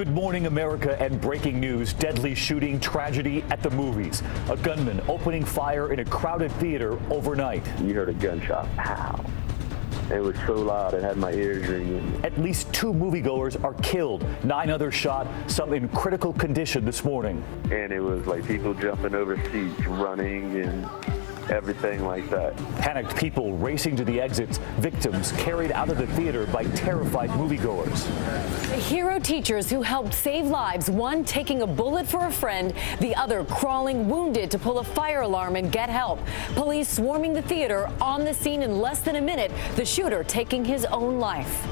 Good morning, America, and breaking news. Deadly shooting tragedy at the movies. A gunman opening fire in a crowded theater overnight. You heard a gunshot. Pow. It was so loud it had my ears ringing. At least 2 moviegoers are killed. 9 others shot, some in critical condition this morning. And it was like people jumping over seats, running, and everything like that. Panicked people racing to the exits, victims carried out of the theater by terrified moviegoers. The hero teachers who helped save lives, one taking a bullet for a friend, the other crawling wounded to pull a fire alarm and get help. Police swarming the theater, on the scene in less than a minute, the shooter taking his own life.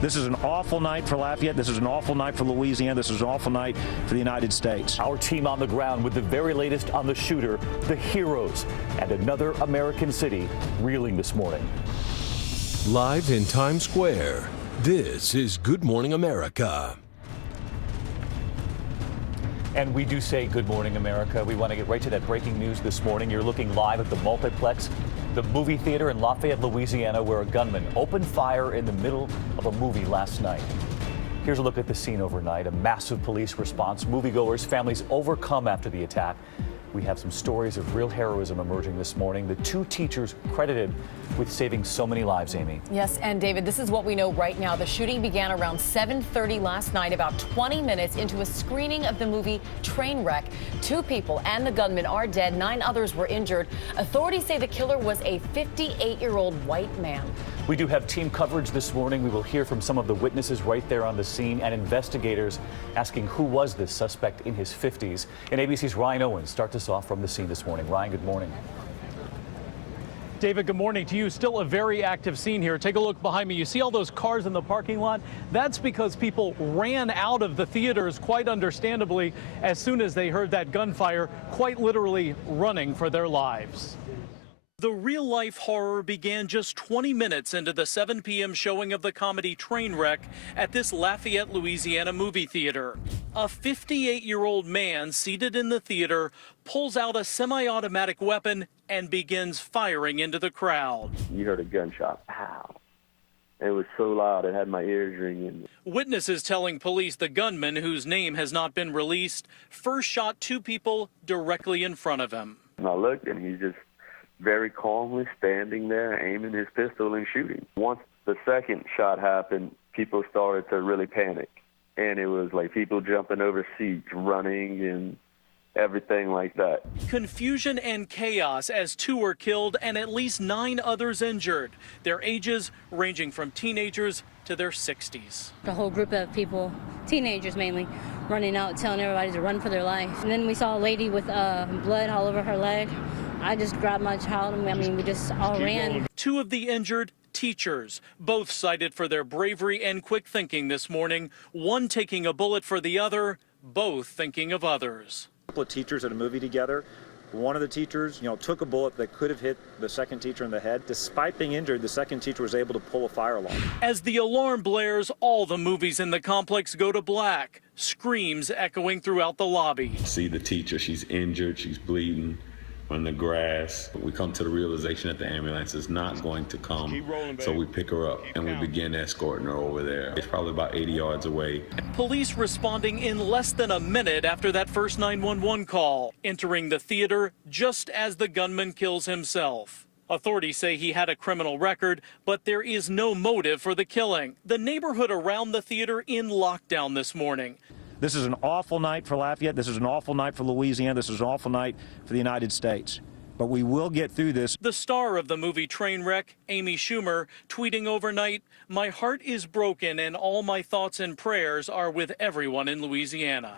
This is an awful night for Lafayette. This is an awful night for Louisiana. This is an awful night for the United States. Our team on the ground with the very latest on the shooter, the heroes, and another American city reeling this morning. Live in Times Square, this is Good Morning America. And we do say good morning, America. We want to get right to that breaking news this morning. You're looking live at the multiplex, the movie theater in Lafayette, Louisiana, where a gunman opened fire in the middle of a movie last night. Here's a look at the scene overnight. A massive police response. Moviegoers, families overcome after the attack. We have some stories of real heroism emerging this morning. The 2 teachers credited with saving so many lives, Amy. Yes, and David, this is what we know right now. The shooting began around 7:30 last night, about 20 minutes into a screening of the movie Trainwreck. 2 people and the gunman are dead. 9 others were injured. Authorities say the killer was a 58-year-old white man. We do have team coverage this morning. We will hear from some of the witnesses right there on the scene and investigators asking who was this suspect in his 50s. And ABC's Ryan Owens starts us off from the scene this morning. Ryan, good morning. David, good morning to you. Still a very active scene here. Take a look behind me. You see all those cars in the parking lot? That's because people ran out of the theaters, quite understandably, as soon as they heard that gunfire, quite literally running for their lives. The real-life horror began just 20 minutes into the 7 p.m. showing of the comedy Trainwreck at this Lafayette, Louisiana movie theater. A 58-year-old man seated in the theater pulls out a semi-automatic weapon and begins firing into the crowd. You heard a gunshot. Pow. It was so loud it had my ears ringing. Witnesses telling police the gunman, whose name has not been released, first shot 2 people directly in front of him. And I looked and he just very calmly standing there, aiming his pistol and shooting. Once the second shot happened, people started to really panic. And it was like people jumping over seats, running, and everything like that. Confusion and chaos as 2 were killed and at least 9 others injured. Their ages ranging from teenagers to their 60s. The whole group of people, teenagers mainly, running out, telling everybody to run for their life. And then we saw a lady with blood all over her leg. I just grabbed my child, and we just all ran. 2 of the injured, teachers, both cited for their bravery and quick thinking this morning, one taking a bullet for the other, both thinking of others. A couple of teachers at a movie together. One of the teachers, took a bullet that could have hit the second teacher in the head. Despite being injured, the second teacher was able to pull a fire alarm. As the alarm blares, all the movies in the complex go to black, screams echoing throughout the lobby. See the teacher, she's injured, she's bleeding on the grass. We come to the realization that the ambulance is not going to come, so we pick her up and we begin escorting her over there. It's probably about 80 yards away. Police responding in less than a minute after that first 911 call, entering the theater just as the gunman kills himself. Authorities say he had a criminal record, but there is no motive for the killing. The neighborhood around the theater in lockdown this morning. This is an awful night for Lafayette. This is an awful night for Louisiana. This is an awful night for the United States. But we will get through this. The star of the movie Trainwreck, Amy Schumer, tweeting overnight, "My heart is broken and all my thoughts and prayers are with everyone in Louisiana."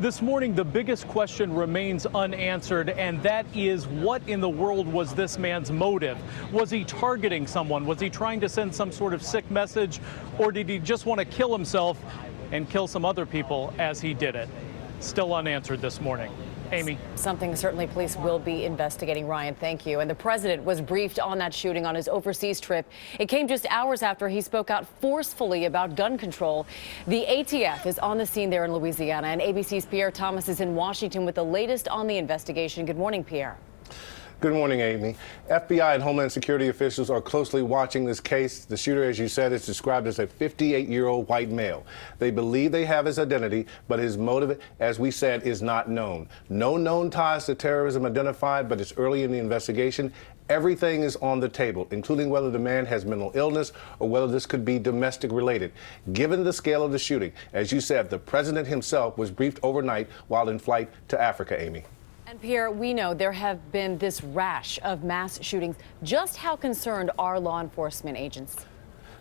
This morning, the biggest question remains unanswered, and that is, what in the world was this man's motive? Was he targeting someone? Was he trying to send some sort of sick message? Or did he just want to kill himself and kill some other people as he did it? Still unanswered this morning. Amy. Something certainly police will be investigating. Ryan, thank you. And the president was briefed on that shooting on his overseas trip. It came just hours after he spoke out forcefully about gun control. The ATF is on the scene there in Louisiana, and ABC's Pierre Thomas is in Washington with the latest on the investigation. Good morning, Pierre. Good morning, Amy. FBI and Homeland Security officials are closely watching this case. The shooter, as you said, is described as a 58-year-old white male. They believe they have his identity, but his motive, as we said, is not known. No known ties to terrorism identified, but it's early in the investigation. Everything is on the table, including whether the man has mental illness or whether this could be domestic related. Given the scale of the shooting, as you said, the president himself was briefed overnight while in flight to Africa, Amy. And Pierre, we know there have been this rash of mass shootings. Just how concerned are law enforcement agents?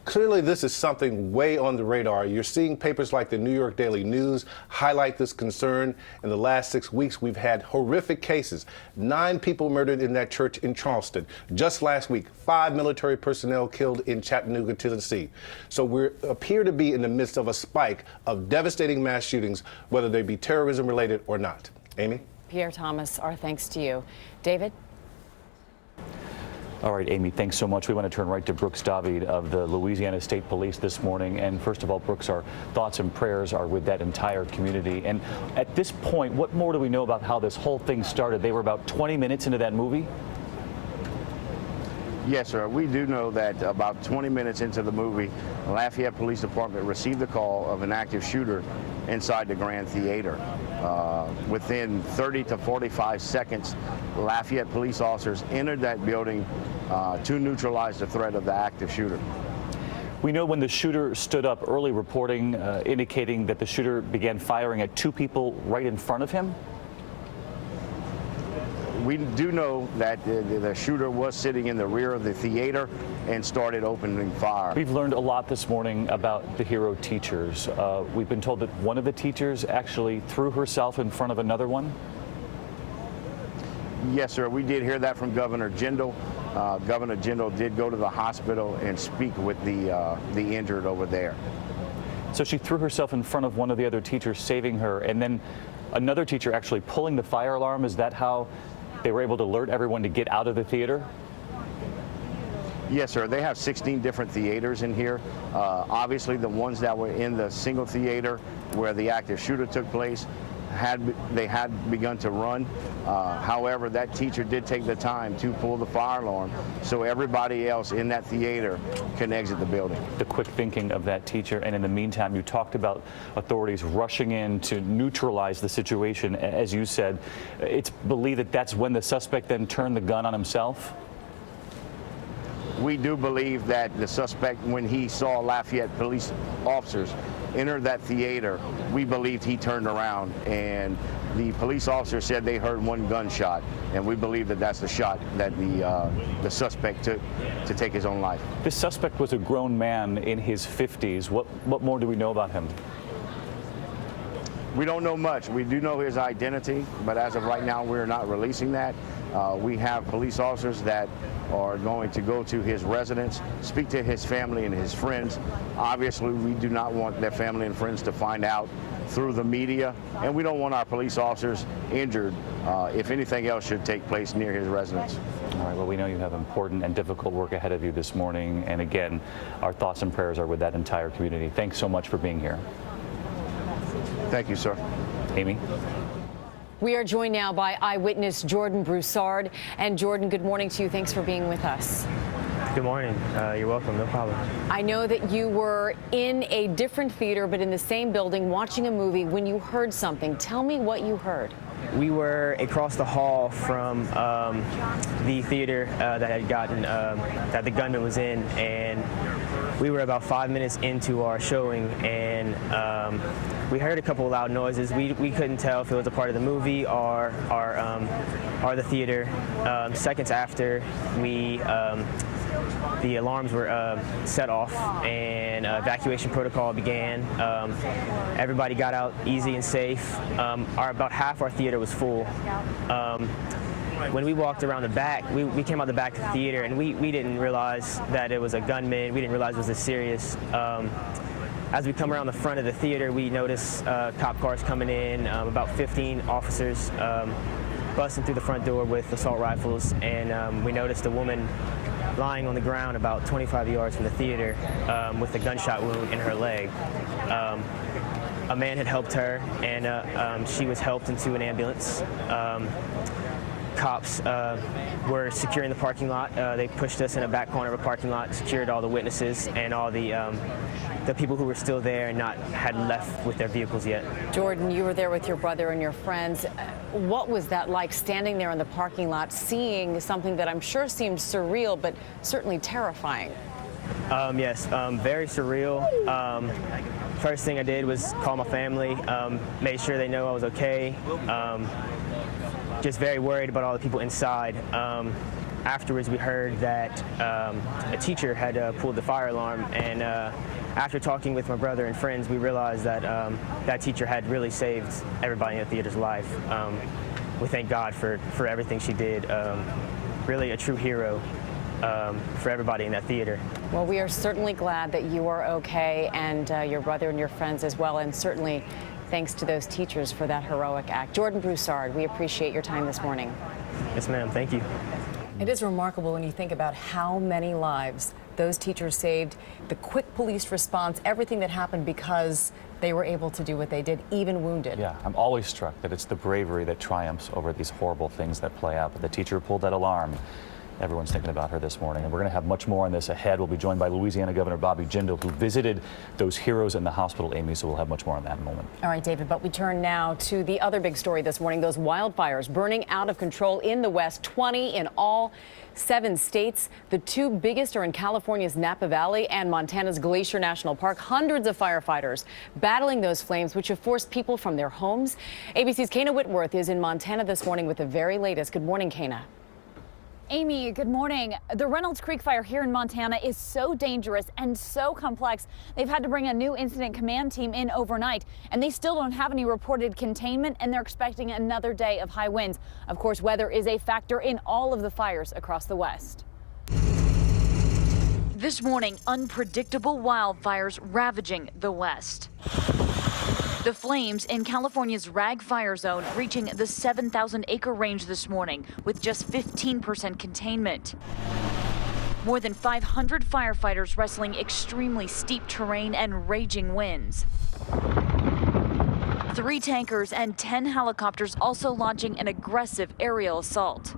Clearly, this is something way on the radar. You're seeing papers like the New York Daily News highlight this concern. In the last 6 weeks, we've had horrific cases. 9 people murdered in that church in Charleston. Just last week, 5 military personnel killed in Chattanooga, Tennessee. So we appear to be in the midst of a spike of devastating mass shootings, whether they be terrorism related or not. Amy? Pierre Thomas, our thanks to you. David? All right, Amy, thanks so much. We want to turn right to Brooks David of the Louisiana State Police this morning. And first of all, Brooks, our thoughts and prayers are with that entire community. And at this point, what more do we know about how this whole thing started? They were about 20 minutes into that movie? Yes, sir. We do know that about 20 minutes into the movie, Lafayette Police Department received the call of an active shooter inside the Grand Theater. Within 30 to 45 seconds, Lafayette police officers entered that building to neutralize the threat of the active shooter. We know when the shooter stood up, early reporting indicating that the shooter began firing at 2 people right in front of him. We do know that the shooter was sitting in the rear of the theater and started opening fire. We've learned a lot this morning about the hero teachers. We've been told that one of the teachers actually threw herself in front of another one. Yes, sir. We did hear that from Governor Jindal. Governor Jindal did go to the hospital and speak with the injured over there. So she threw herself in front of one of the other teachers, saving her, and then another teacher actually pulling the fire alarm. Is that how they were able to alert everyone to get out of the theater? Yes, sir. They have 16 different theaters in here. Obviously, the ones that were in the single theater where the active shooter took place, they had begun to run. However, that teacher did take the time to pull the fire alarm so everybody else in that theater can exit the building. The quick thinking of that teacher, and in the meantime, you talked about authorities rushing in to neutralize the situation. As you said, it's believed that that's when the suspect then turned the gun on himself? We do believe that the suspect, when he saw Lafayette police officers enter that theater, we believed he turned around, and the police officer said they heard one gunshot, and we believe that that's the shot that the suspect took to take his own life. This suspect was a grown man in his 50s. What more do we know about him? We don't know much. We do know his identity, but as of right now, we're not releasing that. We have police officers that are going to go to his residence, speak to his family and his friends. Obviously, we do not want their family and friends to find out through the media, and we don't want our police officers injured if anything else should take place near his residence. All right, well, we know you have important and difficult work ahead of you this morning, and again, our thoughts and prayers are with that entire community. Thanks so much for being here. Thank you, sir. Amy? We are joined now by eyewitness Jordan Broussard. And Jordan, good morning to you. Thanks for being with us. Good morning. You're welcome. No problem. I know that you were in a different theater, but in the same building, watching a movie when you heard something. Tell me what you heard. We were across the hall from the theater that the gunman was in, and we were about 5 minutes into our showing, and we heard a couple of loud noises. We couldn't tell if it was a part of the movie or the theater. Seconds after, the alarms were set off and evacuation protocol began. Everybody got out easy and safe. About half our theater was full. When we walked around the back, we came out the back of the theater, and we didn't realize that it was a gunman. We didn't realize it was this serious. As we come around the front of the theater, we notice cop cars coming in, about 15 officers busting through the front door with assault rifles, and we noticed a woman lying on the ground about 25 yards from the theater with a gunshot wound in her leg. A man had helped her, and she was helped into an ambulance. cops were securing the parking lot. They pushed us in a back corner of a parking lot, secured all the witnesses and all the people who were still there and had left with their vehicles yet. Jordan, you were there with your brother and your friends. What was that like, standing there in the parking lot, seeing something that I'm sure seemed surreal, but certainly terrifying? Yes, very surreal. First thing I did was call my family, made sure they know I was okay. Just very worried about all the people inside. Afterwards, we heard that a teacher had pulled the fire alarm, and after talking with my brother and friends, we realized that that teacher had really saved everybody in the theater's life. We thank God for everything she did. Really a true hero for everybody in that theater. Well, we are certainly glad that you are okay, and your brother and your friends as well, and certainly thanks to those teachers for that heroic act. Jordan Broussard, we appreciate your time this morning. Yes, ma'am. Thank you. It is remarkable when you think about how many lives those teachers saved, the quick police response, everything that happened because they were able to do what they did, even wounded. Yeah, I'm always struck that it's the bravery that triumphs over these horrible things that play out. But the teacher pulled that alarm. Everyone's thinking about her this morning, and we're going to have much more on this ahead. We'll be joined by Louisiana Governor Bobby Jindal, who visited those heroes in the hospital, Amy, so we'll have much more on that in a moment. All right, David, but we turn now to the other big story this morning, those wildfires burning out of control in the West, 20 in all 7 states. The 2 biggest are in California's Napa Valley and Montana's Glacier National Park. Hundreds of firefighters battling those flames, which have forced people from their homes. ABC's Kana Whitworth is in Montana this morning with the very latest. Good morning, Kana. Amy, good morning. The Reynolds Creek fire here in Montana is so dangerous and so complex. They've had to bring a new incident command team in overnight, and they still don't have any reported containment, and they're expecting another day of high winds. Of course, weather is a factor in all of the fires across the West. This morning, unpredictable wildfires ravaging the West. The flames in California's Rag Fire Zone reaching the 7,000-acre range this morning with just 15% containment. More than 500 firefighters wrestling extremely steep terrain and raging winds. 3 tankers and 10 helicopters also launching an aggressive aerial assault.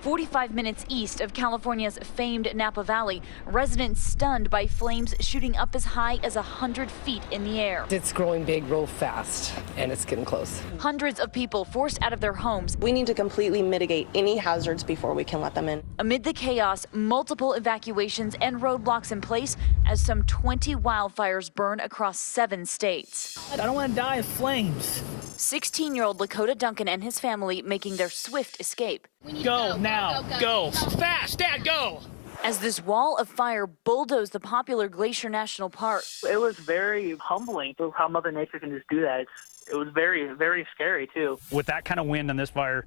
45 minutes east of California's famed Napa Valley, residents stunned by flames shooting up as high as 100 feet in the air. It's growing big real fast, and it's getting close. Hundreds of people forced out of their homes. We need to completely mitigate any hazards before we can let them in. Amid the chaos, multiple evacuations and roadblocks in place as some 20 wildfires burn across 7 states. I don't want to die of flames. 16-year-old Lakota Duncan and his family making their swift escape. Go now, go. Fast, Dad, go. As this wall of fire bulldozed the popular Glacier National Park. It was very humbling how Mother Nature can just do that. It was very, very scary, too. With that kind of wind on this fire,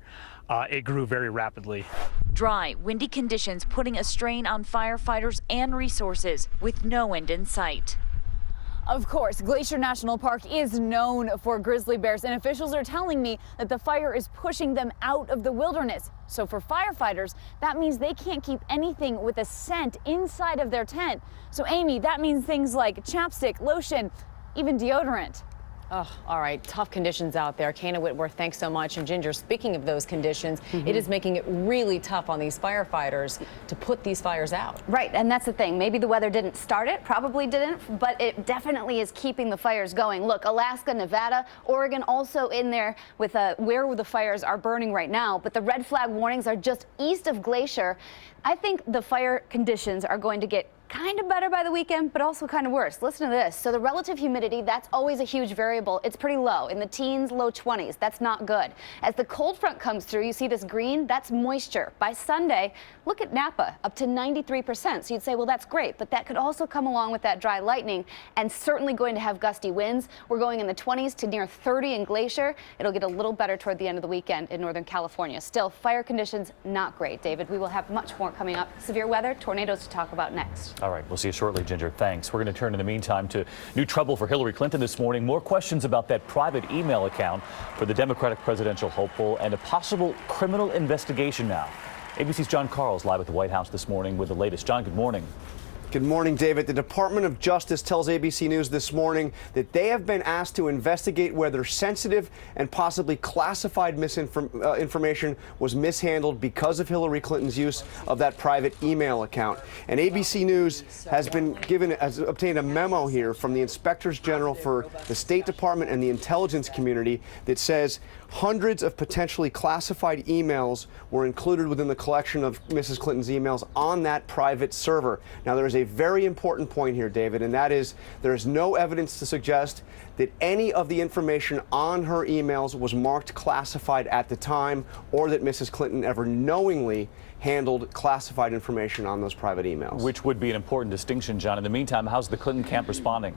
it grew very rapidly. Dry, windy conditions putting a strain on firefighters and resources with no end in sight. Of course, Glacier National Park is known for grizzly bears, and officials are telling me that the fire is pushing them out of the wilderness. So for firefighters, that means they can't keep anything with a scent inside of their tent. So Amy, that means things like chapstick, lotion, even deodorant. Oh, all right, tough conditions out there. Kana Whitworth, thanks so much. And Ginger, speaking of those conditions, it is making it really tough on these firefighters to put these fires out. Right, and that's the thing. Maybe the weather didn't start it, probably didn't, but it definitely is keeping the fires going. Look, Alaska, Nevada, Oregon also in there with where the fires are burning right now, but the red flag warnings are just east of Glacier. I think the fire conditions are going to get kind of better by the weekend, but also kind of worse. Listen to this. So the relative humidity, that's always a huge variable. It's pretty low, in the teens, low 20s. That's not good. As the cold front comes through, you see this green, that's moisture. By Sunday, look at Napa, up to 93%. So you'd say, well, that's great, but that could also come along with that dry lightning and certainly going to have gusty winds. We're going in the 20s to near 30 in Glacier. It'll get a little better toward the end of the weekend in Northern California. Still, fire conditions, not great, David. We will have much more coming up. Severe weather, tornadoes to talk about next. All right, we'll see you shortly, Ginger. Thanks. We're going to turn in the meantime to new trouble for Hillary Clinton this morning. More questions about that private email account for the Democratic presidential hopeful and a possible criminal investigation now. ABC's John Carl's live at the White House this morning with the latest. John, good morning. Good morning, David. The Department of Justice tells ABC News this morning that they have been asked to investigate whether sensitive and possibly classified information was mishandled because of Hillary Clinton's use of that private email account. And ABC News has obtained a memo here from the Inspectors General for the State Department and the intelligence community that says hundreds of potentially classified emails were included within the collection of Mrs. Clinton's emails on that private server. Now, there is a very important point here, David, and that is there is no evidence to suggest that any of the information on her emails was marked classified at the time, or that Mrs. Clinton ever knowingly handled classified information on those private emails. Which would be an important distinction, John. In the meantime, how's the Clinton camp responding?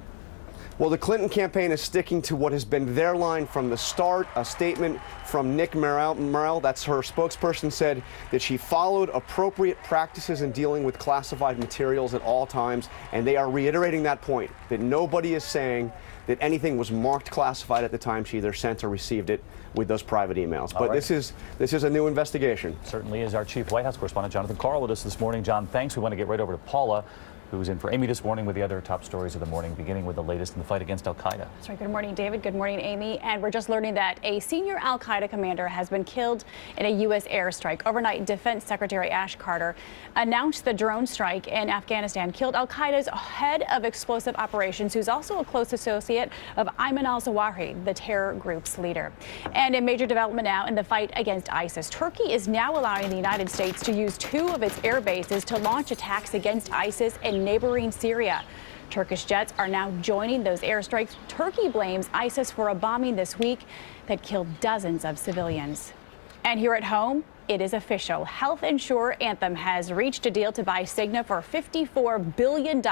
Well, the Clinton campaign is sticking to what has been their line from the start. A statement from Nick Merrill, that's her spokesperson, said that she followed appropriate practices in dealing with classified materials at all times, and they are reiterating that point, that nobody is saying that anything was marked classified at the time she either sent or received it with those private emails. But this is a new investigation. Certainly is. Our chief White House correspondent, Jonathan Karl, with us this morning. John, thanks. We want to get right over to Paula, who's in for Amy this morning with the other top stories of the morning, beginning with the latest in the fight against al-Qaeda. That's right. Good morning, David. Good morning, Amy. And we're just learning that a senior al-Qaeda commander has been killed in a U.S. airstrike. Overnight, Defense Secretary Ash Carter announced the drone strike in Afghanistan killed al-Qaeda's head of explosive operations, who's also a close associate of Ayman al-Zawahiri, the terror group's leader. And a major development now in the fight against ISIS. Turkey is now allowing the United States to use 2 of its air bases to launch attacks against ISIS in neighboring Syria. Turkish jets are now joining those airstrikes. Turkey blames ISIS for a bombing this week that killed dozens of civilians. And here at home, it is official. Health insurer Anthem has reached a deal to buy Cigna for $54 billion,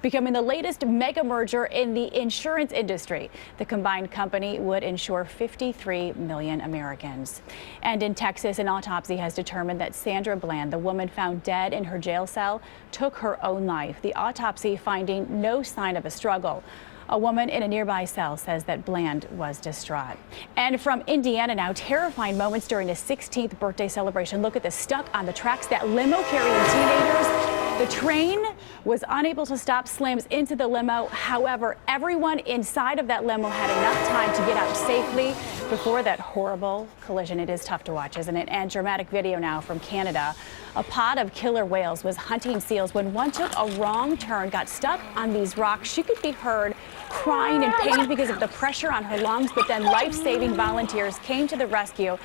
becoming the latest mega merger in the insurance industry. The combined company would insure 53 million Americans. And in Texas, an autopsy has determined that Sandra Bland, the woman found dead in her jail cell, took her own life. The autopsy finding no sign of a struggle. A woman in a nearby cell says that Bland was distraught. And from Indiana now, terrifying moments during a 16th birthday celebration. Look at this, stuck on the tracks, that limo carrying teenagers. The train was unable to stop, slams into the limo. However, everyone inside of that limo had enough time to get out safely before that horrible collision. It is tough to watch, isn't it? And dramatic video now from Canada. A pod of killer whales was hunting seals when one took a wrong turn, got stuck on these rocks. She could be heard crying in pain because of the pressure on her lungs, but then life-saving volunteers came to the rescue.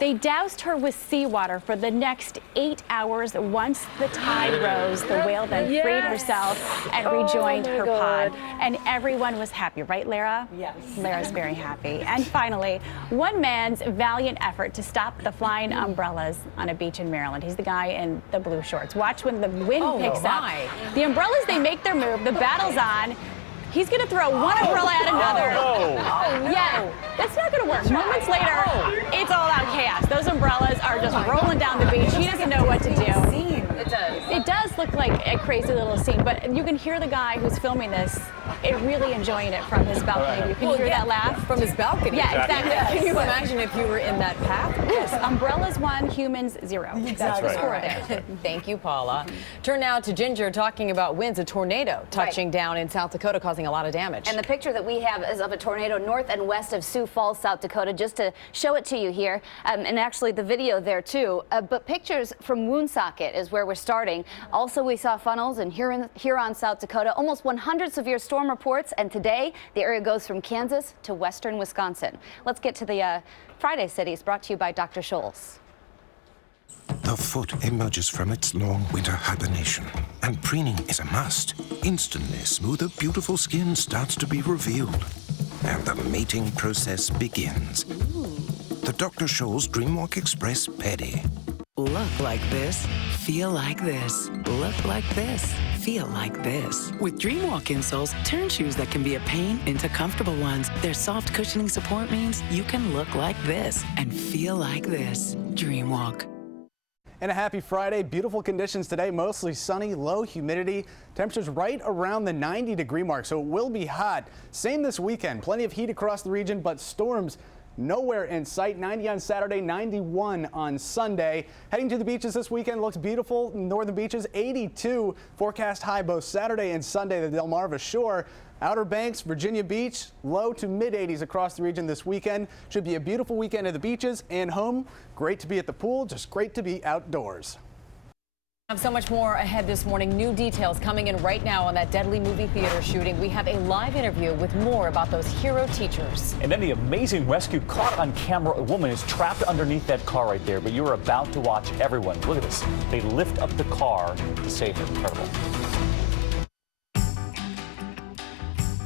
They doused her with seawater for the next 8 hours. Once the tide rose, the whale then freed herself and rejoined her pod. And everyone was happy, right, Lara? Yes. Lara's very happy. And finally, one man's valiant effort to stop the flying umbrellas on a beach in Maryland. He's the guy in the blue shorts. Watch when the wind picks up. The umbrellas, they make their move. The battle's on. He's going to throw one umbrella at another. Yeah, that's not going to work. Moments later, it's all out chaos. Those umbrellas are just rolling down the beach. He doesn't know what to do. It does look like a crazy little scene, but you can hear the guy who's filming this really enjoying it from his balcony. You can hear that laugh. From his balcony. Yeah, exactly. Yes. Can you imagine if you were in that path? Yes, umbrellas 1, humans 0. That's the score there. Thank you, Paula. Turn now to Ginger talking about winds. A tornado touching down in South Dakota, causing a lot of damage. And the picture that we have is of a tornado north and west of Sioux Falls, South Dakota, just to show it to you here. And actually the video there too. But pictures from Woonsocket is where we're starting. Also, we saw funnels in Huron, South Dakota. Almost 100 severe storm reports. And today, the area goes from Kansas to western Wisconsin. Let's get to the Friday Cities, brought to you by Dr. Scholl's. The foot emerges from its long winter hibernation, and preening is a must. Instantly, smoother, beautiful skin starts to be revealed, and the mating process begins. The Dr. Scholl's Dreamwalk Express Pedi. Look like this, feel like this. Look like this, feel like this. With Dreamwalk insoles, turn shoes that can be a pain into comfortable ones. Their soft cushioning support means you can look like this and feel like this. Dreamwalk. And a happy Friday. Beautiful conditions today, mostly sunny, low humidity. Temperatures right around the 90-degree mark, so it will be hot. Same this weekend. Plenty of heat across the region, but storms nowhere in sight. 90 on Saturday, 91 on Sunday. Heading to the beaches this weekend looks beautiful. Northern beaches, 82. Forecast high both Saturday and Sunday, the Delmarva Shore. Outer Banks, Virginia Beach, low to mid-80s across the region this weekend. Should be a beautiful weekend at the beaches and home. Great to be at the pool, just great to be outdoors. We have so much more ahead this morning. New details coming in right now on that deadly movie theater shooting. We have a live interview with more about those hero teachers. And then the amazing rescue caught on camera. A woman is trapped underneath that car right there, but you're about to watch everyone. Look at this. They lift up the car to save her. Incredible.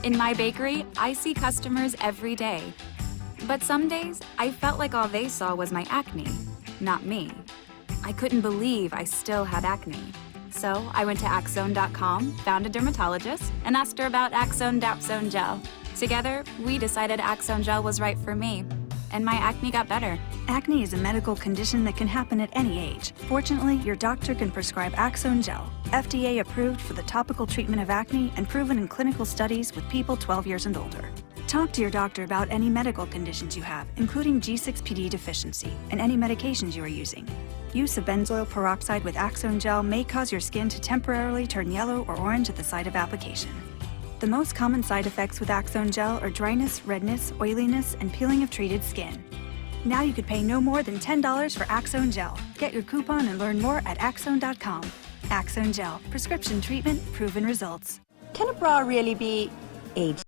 In my bakery, I see customers every day. But some days, I felt like all they saw was my acne, not me. I couldn't believe I still had acne. So I went to Axone.com, found a dermatologist, and asked her about Axone Dapsone Gel. Together, we decided Axone Gel was right for me, and my acne got better. Acne is a medical condition that can happen at any age. Fortunately, your doctor can prescribe Axone Gel, FDA approved for the topical treatment of acne and proven in clinical studies with people 12 years and older. Talk to your doctor about any medical conditions you have, including G6PD deficiency and any medications you are using. Use of benzoyl peroxide with Axone Gel may cause your skin to temporarily turn yellow or orange at the site of application. The most common side effects with Axone Gel are dryness, redness, oiliness, and peeling of treated skin. Now you could pay no more than $10 for Axone Gel. Get your coupon and learn more at Axone.com. Axone Gel, prescription treatment, proven results. Can a bra really be age